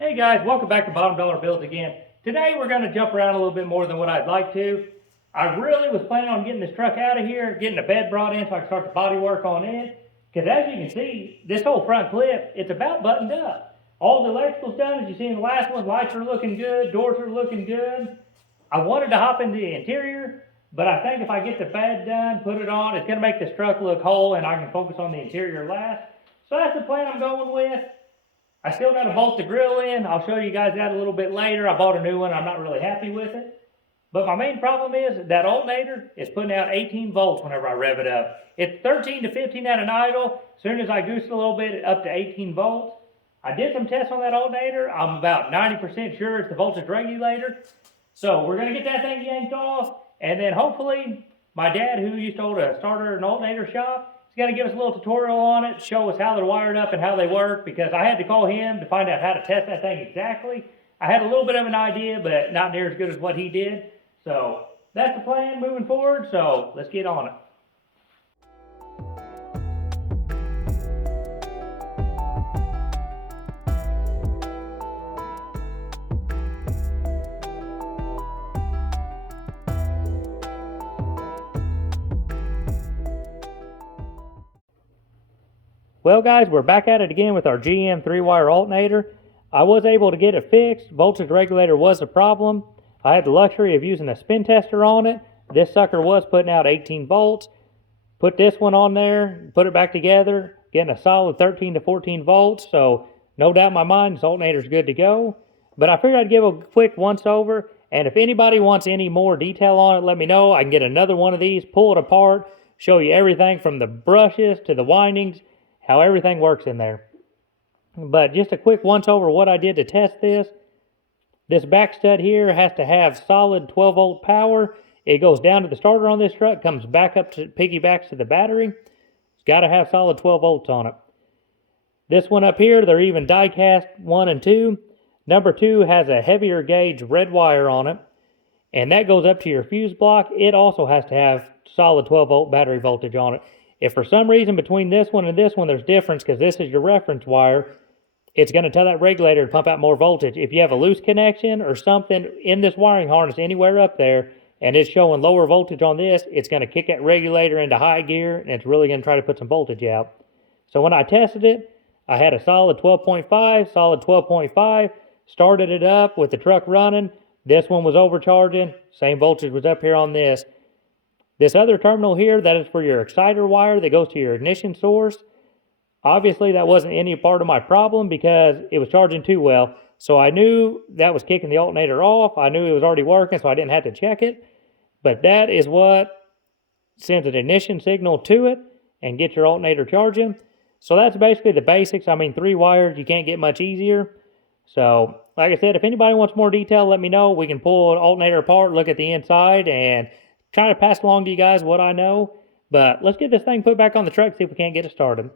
Hey guys, welcome back to Bottom Dollar Bills again. Today we're going to jump around a little bit more than what I'd like to. I really was planning on getting this truck out of here, getting a bed brought in so I can start the body work on it. Because as you can see, this whole front clip, it's about buttoned up. All the electrical's done, as you see in the last one. Lights are looking good, doors are looking good. I wanted to hop into the interior, but I think if I get the bed done, put it on, it's going to make this truck look whole and I can focus on the interior last. So that's the plan I'm going with. I still got to bolt the grill in. I'll show you guys that a little bit later. I bought a new one. I'm not really happy with it. But my main problem is that alternator is putting out 18 volts whenever I rev it up. It's 13 to 15 at an idle. As soon as I goose it a little bit, up to 18 volts. I did some tests on that alternator. I'm about 90% sure it's the voltage regulator. So we're going to get that thing yanked off. And then hopefully my dad, who used to hold a starter and alternator shop, he's going to give us a little tutorial on it, show us how they're wired up and how they work, because I had to call him to find out how to test that thing exactly. I had a little bit of an idea, but not near as good as what he did. So that's the plan moving forward, so let's get on it. Well guys, we're back at it again with our GM 3-wire alternator. I was able to get it fixed. Voltage regulator was a problem. I had the luxury of using a spin tester on it. This sucker was putting out 18 volts. Put this one on there, put it back together, getting a solid 13 to 14 volts. So no doubt in my mind, this alternator is good to go. But I figured I'd give a quick once over. And if anybody wants any more detail on it, let me know. I can get another one of these, pull it apart, show you everything from the brushes to the windings, how everything works in there. But just a quick once over what I did to test this. This back stud here has to have solid 12 volt power. It goes down to the starter on this truck, comes back up to piggybacks to the battery. It's got to have solid 12 volts on it. This one up here, they're even die cast 1 and 2. Number 2 has a heavier gauge red wire on it, and that goes up to your fuse block. It also has to have solid 12 volt battery voltage on it. If for some reason between this one and this one there's difference, because this is your reference wire, it's going to tell that regulator to pump out more voltage. If you have a loose connection or something in this wiring harness anywhere up there and it's showing lower voltage on this, it's going to kick that regulator into high gear and it's really going to try to put some voltage out. So when I tested it, I had a solid 12.5, solid 12.5, started it up with the truck running. This one was overcharging, same voltage was up here on this. This other terminal here, that is for your exciter wire that goes to your ignition source. Obviously, that wasn't any part of my problem because it was charging too well. So I knew that was kicking the alternator off. I knew it was already working, so I didn't have to check it. But that is what sends an ignition signal to it and gets your alternator charging. So that's basically the basics. I mean, 3 wires, you can't get much easier. So, like I said, if anybody wants more detail, let me know. We can pull an alternator apart, look at the inside, and try to pass along to you guys what I know. But let's get this thing put back on the truck, see if we can't get it started.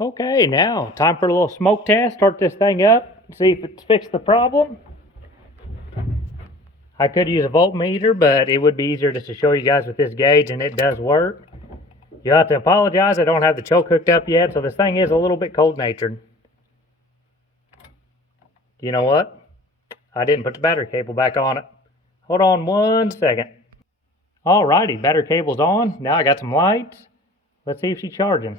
Okay, now time for a little smoke test. Start this thing up, see if it's fixed the problem. I could use a voltmeter, but it would be easier just to show you guys with this gauge, and it does work. You'll have to apologize, I don't have the choke hooked up yet, so this thing is a little bit cold-natured. You know what? I didn't put the battery cable back on it. Hold on 1 second. Alrighty, battery cable's on. Now I got some lights. Let's see if she's charging.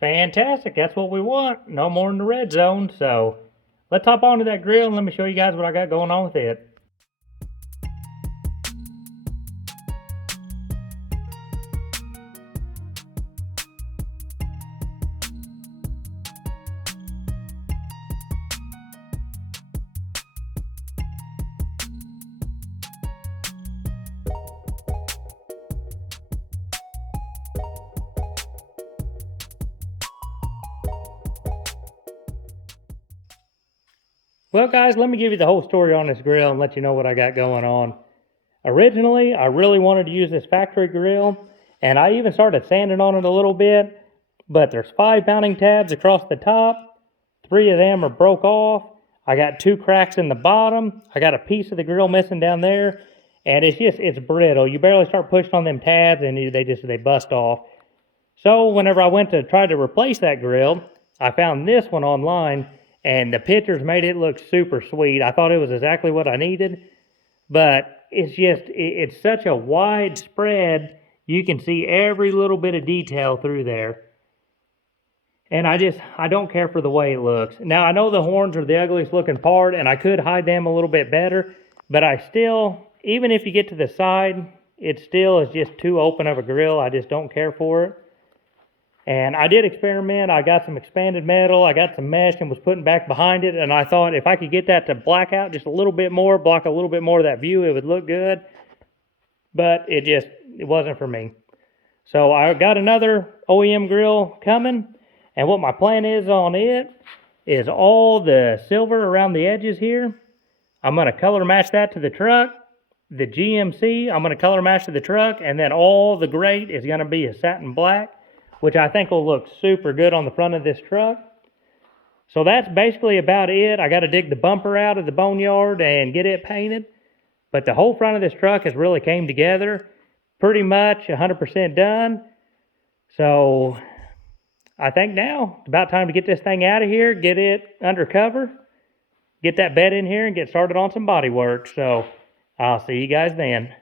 Fantastic, that's what we want. No more in the red zone. So let's hop onto that grill and let me show you guys what I got going on with it. Well, guys, let me give you the whole story on this grill and let you know what I got going on. Originally, I really wanted to use this factory grill, and I even started sanding on it a little bit, but there's 5 mounting tabs across the top. 3 of them are broke off. I got 2 cracks in the bottom. I got a piece of the grill missing down there, and it's brittle. You barely start pushing on them tabs, and they bust off. So whenever I went to try to replace that grill, I found this one online, and the pictures made it look super sweet. I thought it was exactly what I needed, but it's such a wide spread, you can see every little bit of detail through there. And I don't care for the way it looks. Now, I know the horns are the ugliest looking part, and I could hide them a little bit better, but I still, even if you get to the side, it still is just too open of a grill. I just don't care for it. And I did experiment. I got some expanded metal, I got some mesh and was putting back behind it, and I thought if I could get that to black out just a little bit more, block a little bit more of that view, it would look good. But it wasn't for me. So I got another OEM grill coming, and what my plan is on it is all the silver around the edges here. I'm going to color match that to the truck. The GMC, I'm going to color match to the truck, and then all the grate is going to be a satin black, which I think will look super good on the front of this truck. So that's basically about it. I got to dig the bumper out of the boneyard and get it painted. But the whole front of this truck has really came together. Pretty much 100% done. So I think now it's about time to get this thing out of here, get it under cover, get that bed in here, and get started on some body work. So I'll see you guys then.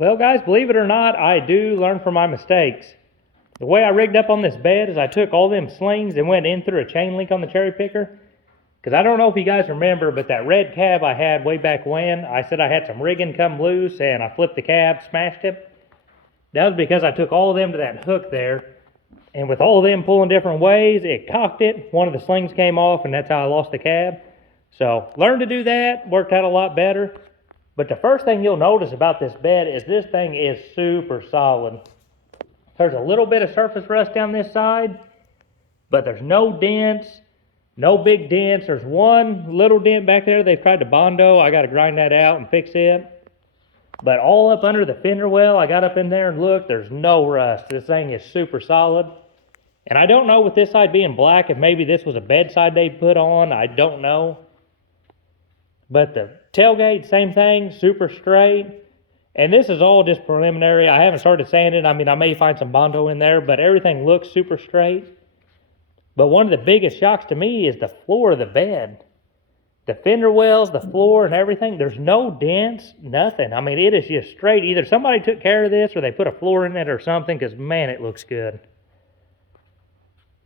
Well, guys, believe it or not, I do learn from my mistakes. The way I rigged up on this bed is I took all them slings and went in through a chain link on the cherry picker. Because I don't know if you guys remember, but that red cab I had way back when, I said I had some rigging come loose and I flipped the cab, smashed it. That was because I took all of them to that hook there. And with all of them pulling different ways, it cocked it. One of the slings came off, and that's how I lost the cab. So learned to do that, worked out a lot better. But the first thing you'll notice about this bed is this thing is super solid. There's a little bit of surface rust down this side, but there's no dents, no big dents. There's one little dent back there they've tried to Bondo. I got to grind that out and fix it. But all up under the fender well, I got up in there and looked, there's no rust. This thing is super solid. And I don't know with this side being black, if maybe this was a bedside they put on, I don't know. But the tailgate, same thing, super straight. And this is all just preliminary. I haven't started sanding. I mean, I may find some Bondo in there, but everything looks super straight. But one of the biggest shocks to me is the floor of the bed. The fender wells, the floor, and everything, there's no dents, nothing. I mean, it is just straight. Either somebody took care of this or they put a floor in it or something, because, man, it looks good.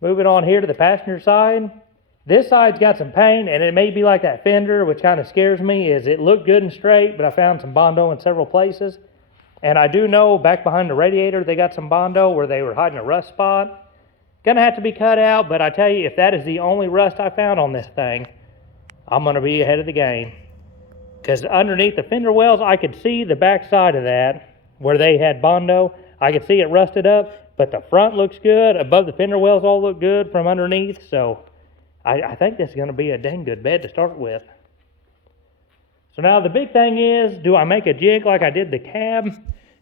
Moving on here to the passenger side. This side's got some paint, and it may be like that fender, which kind of scares me, is it looked good and straight, but I found some Bondo in several places. And I do know back behind the radiator, they got some Bondo where they were hiding a rust spot. Gonna have to be cut out, but I tell you, if that is the only rust I found on this thing, I'm gonna be ahead of the game. Because underneath the fender wells, I could see the back side of that, where they had Bondo. I could see it rusted up, but the front looks good. Above the fender wells all look good from underneath, so I think this is going to be a dang good bed to start with. So now the big thing is, do I make a jig like I did the cab,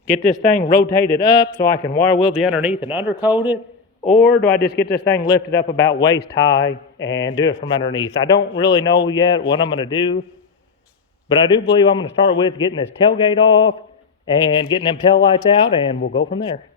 get this thing rotated up so I can wire wheel the underneath and undercoat it, or do I just get this thing lifted up about waist high and do it from underneath? I don't really know yet what I'm going to do, but I do believe I'm going to start with getting this tailgate off and getting them tail lights out, and we'll go from there.